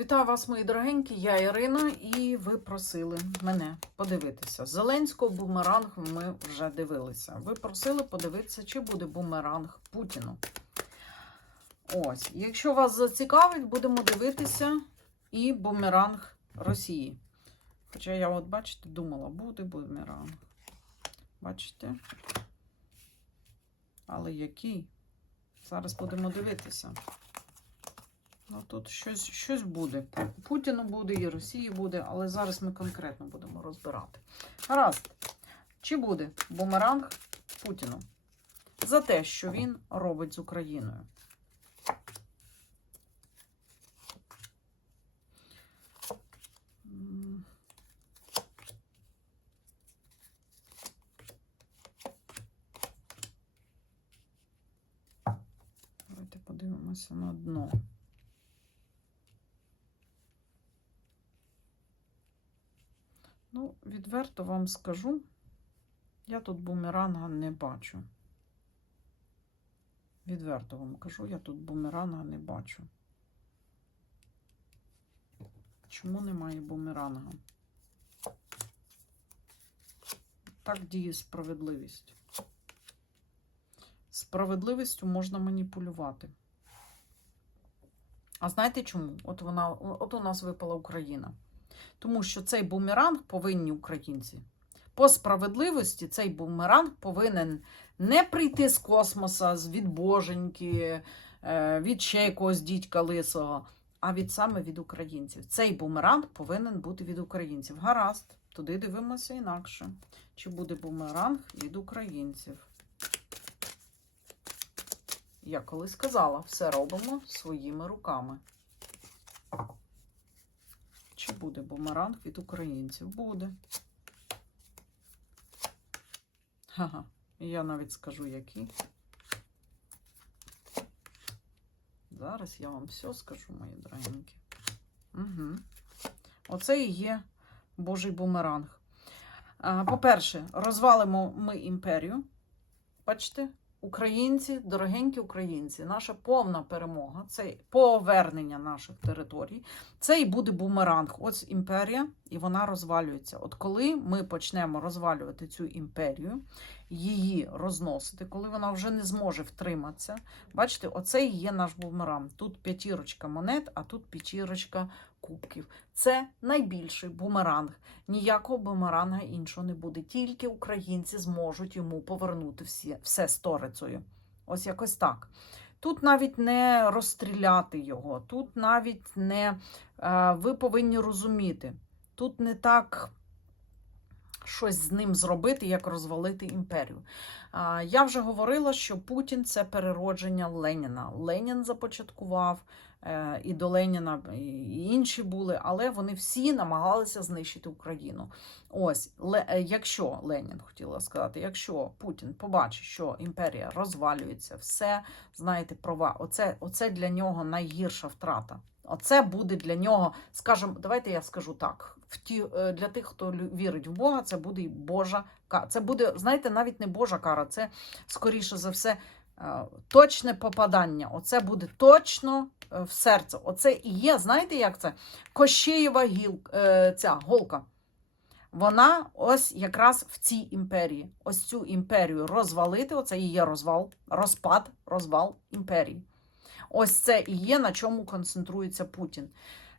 Вітаю вас, мої дорогенькі, я Ірина, і ви просили мене подивитися. Зеленського бумеранг ми вже дивилися. Ви просили подивитися, чи буде бумеранг Путіну. Ось, якщо вас зацікавить, будемо дивитися і бумеранг Росії. Хоча я, от бачите, думала, буде бумеранг. Бачите? Але який? Зараз будемо дивитися. Ну, тут щось, щось буде. Путіну буде і Росії буде, але зараз ми конкретно будемо розбирати. Гаразд, чи буде бумеранг Путіну за те, що він робить з Україною? Давайте подивимося на дно. Ну, відверто вам скажу, я тут бумеранга не бачу. Відверто вам кажу, я тут бумеранга не бачу. Чому немає бумеранга? Так діє справедливість. Справедливістю можна маніпулювати. А знаєте чому? От вона, от у нас випала Україна. Тому що цей бумеранг повинні українці. По справедливості цей бумеранг повинен не прийти з космоса, з від боженьки, е, від ще якогось дідька лисого, а від саме від українців. Цей бумеранг повинен бути від українців. Гаразд, туди дивимося інакше. Чи буде бумеранг від українців? Я колись сказала, все робимо своїми руками. Чи буде бумеранг від українців? Буде. Ага, я навіть скажу, який. Зараз я вам все скажу, мої дорогенькі. Угу. Оце і є Божий бумеранг. По-перше, розвалимо ми імперію. Бачите? Українці, дорогенькі українці, наша повна перемога, це повернення наших територій. Це і буде бумеранг. Ось імперія, і вона розвалюється. От коли ми почнемо розвалювати цю імперію, її розносити, коли вона вже не зможе втриматися, бачите, оце і є наш бумеранг. Тут п'ятірочка монет, а тут п'ятірочка кубків. Це найбільший бумеранг. Ніякого бумеранга іншого не буде. Тільки українці зможуть йому повернути всі, все сторицею. Ось якось так. Тут навіть не розстріляти його, тут навіть не е, ви повинні розуміти. Тут не так щось з ним зробити, як розвалити імперію. А, Я вже говорила, що Путін це переродження Леніна. Ленін започаткував, е, і до Леніна і інші були, але вони всі намагалися знищити Україну. Ось, ле, е, якщо Ленін хотіла сказати, якщо Путін побачить, що імперія розвалюється, все знаєте, права, оце, оце для нього найгірша втрата. Оце буде для нього, скажімо, давайте я скажу так: в ті, е, для тих, хто вірить в Бога, це буде і Божа кара. Це буде, знаєте, навіть не Божа кара, це скоріше за все е, точне попадання. Оце буде точно е, в серце. Оце і є, знаєте, як це? Кощеєва гіл, е, ця голка. Вона ось якраз в цій імперії. Ось цю імперію розвалити. Оце і є розвал, розпад, розвал імперії. Ось це і є на чому концентрується Путін.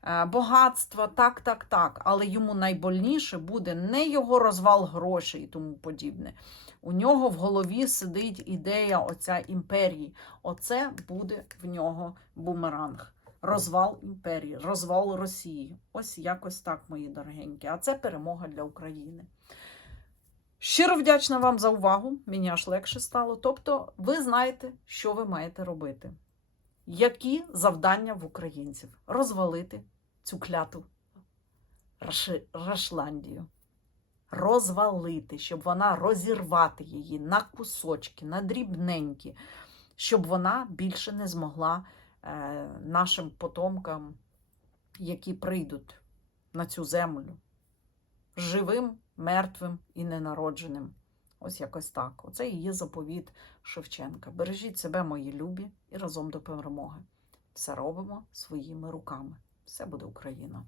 Е, Багатство, так, так, так. Але йому найбольніше буде не його розвал грошей і тому подібне. У нього в голові сидить ідея оця імперії. Оце буде в нього бумеранг. Розвал імперії, розвал Росії. Ось якось так, мої дорогенькі. А це перемога для України. Щиро вдячна вам за увагу. Мені аж легше стало. Тобто, ви знаєте, що ви маєте робити. Які завдання в українців? Розвалити цю кляту Рашландію. Розвалити, щоб вона розірвати її на кусочки, на дрібненькі, щоб вона більше не змогла е, нашим потомкам, які прийдуть на цю землю, живим, мертвим і ненародженим. Ось якось так. Оце є заповіт Шевченка. Бережіть себе, мої любі, і разом до перемоги. Все робимо своїми руками. Все буде Україна.